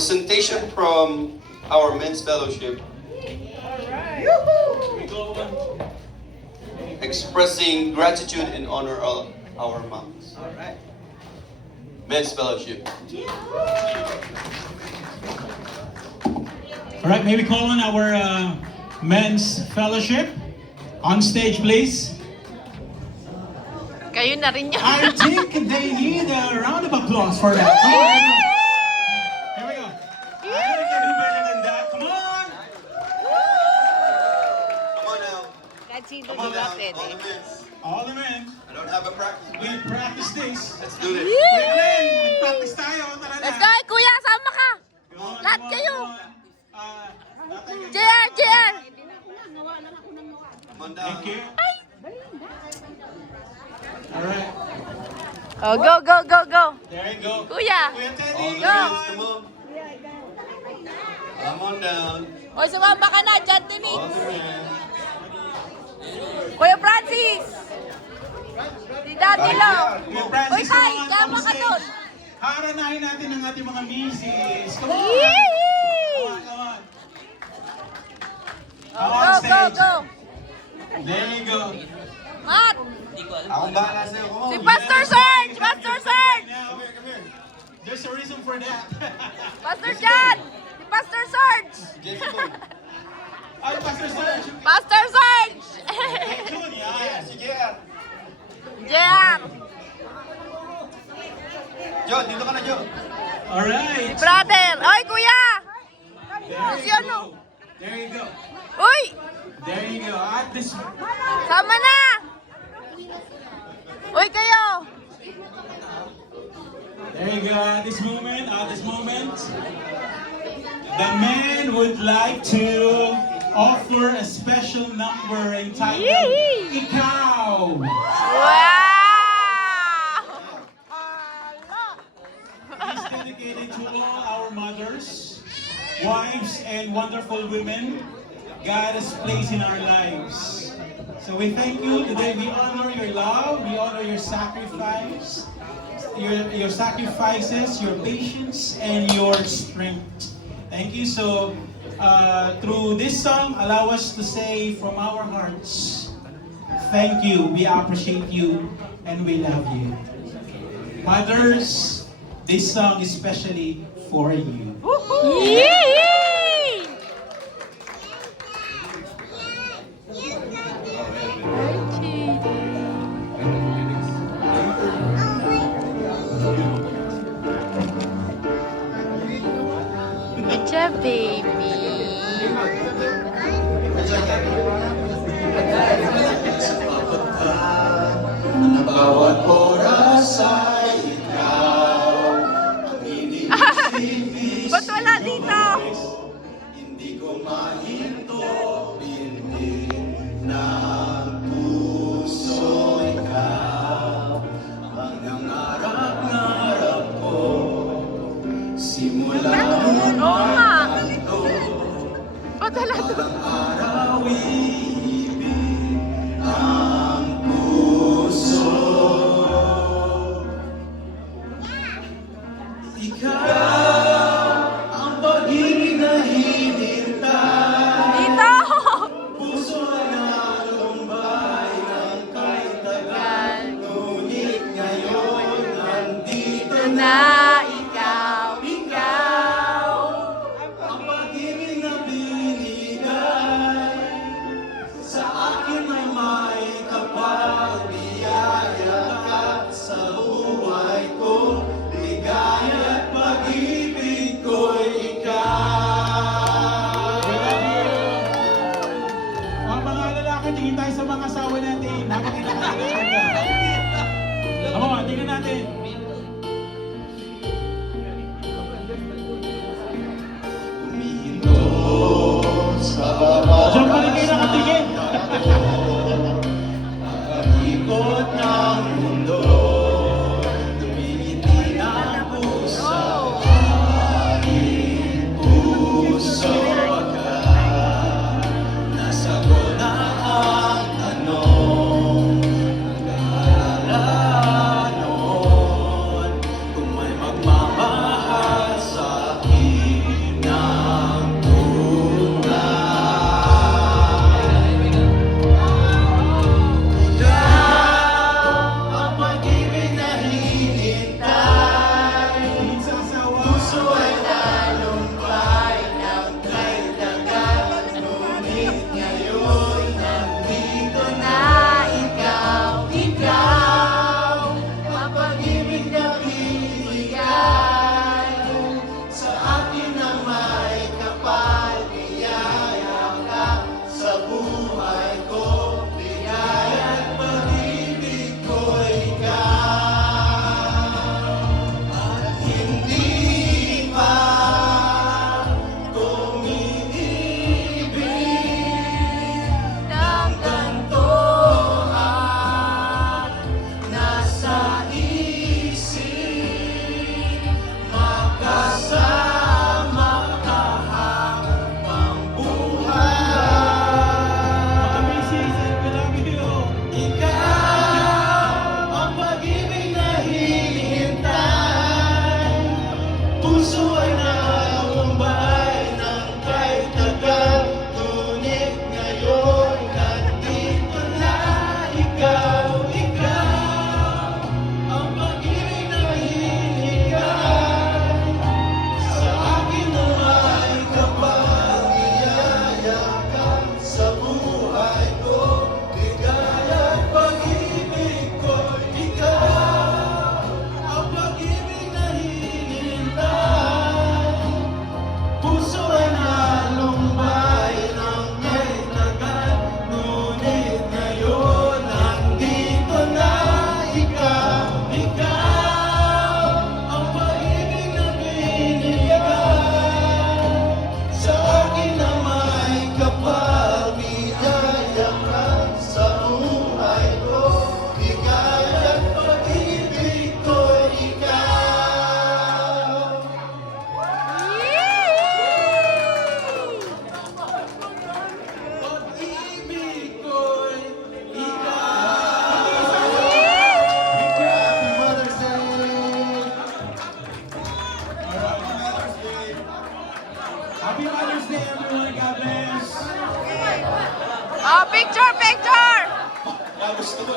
presentation from our men's fellowship expressing gratitude and honor of our moms. Alright. Men's fellowship. Alright, may we call on our men's fellowship? On stage, please. Kayo na rin yun. I think they need a round of applause for that. Come on, everyone. Here we go. I can do better than that. Come on. Come on now. Kahit sino Come on di ba now. pwede? All the men's. All the men. I don't have a practice. We practice this. Let's do this. Wait, Glenn, practice tayo. Tara na. Let's go, kuya, sama ka! Come on, Lahat come on, kayo. come on. Tatay, JR, JR! Come on down. thank you. Alright. Oh, go, go, go, go! There you go. Kuya! Kuya All Teddy, the Go. men's, come on. Come on down. Oy, sumamba ka na, John Timmy! All the men. Kuya Francis! Si Daddy Lo! Kuya Francis, Uy, Kai, come on, kama on ka stage. doon! Haranahin natin ang ating mga misis. Come on. Yee! Come on, come on. Go, Come on go, stage. go! There you go. Mat! Akong bahala sa'yo. Come on. Si Pastor Serge! Pastor Serge! Now, Come here, come here. there's a reason for that. Pastor John! Si Pastor Serge! Jesse Boy. Ay, Pastor Serge. Pastor Serge! June, yan. Si JR. JR! John, dito ka na, John. Alright. Brother! Oy, kuya! There Si you ano? go. There you go. Uy! There you go. At this, Sama na! Uy, kayo! there you go. At this moment, the men would like to offer a special number entitled Yee! Ikaw. Wow! It's dedicated to all our mothers, wives, and wonderful women God has placed in our lives. So we thank you. Today we honor your love, we honor your sacrifice, your sacrifices, your patience, and your strength. Thank you. So through this song, allow us to say from our hearts, thank you, we appreciate you, and we love you. Mothers, this song is especially for you. Yee! It's a baby. Bawat oras ay ikaw. Ba't wala dito? Hindi ko mahinto, hindi ng puso ikaw. Ang nangarap-ngarap ko, simula noon Oo nga. ito, Ba't wala doon? ang araw ibig ang puso. Ikaw ang pag-ibig na hinintay. Dito! Puso ay nalumbay ng kahit tagal. Ngunit ngayon nandito na. Na ikaw, ikaw. Ang pag-ibig na binigay Oh, picture, picture! Gusto ko.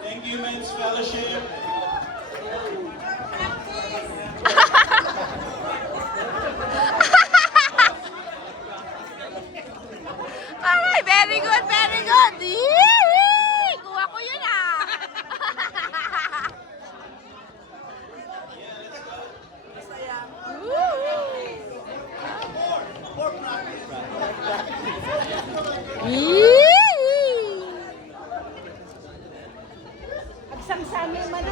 Thank you, Men's Fellowship. Ay, very good, very good. Yee! Kuha ko yun ah. Yee! Agsang-sami man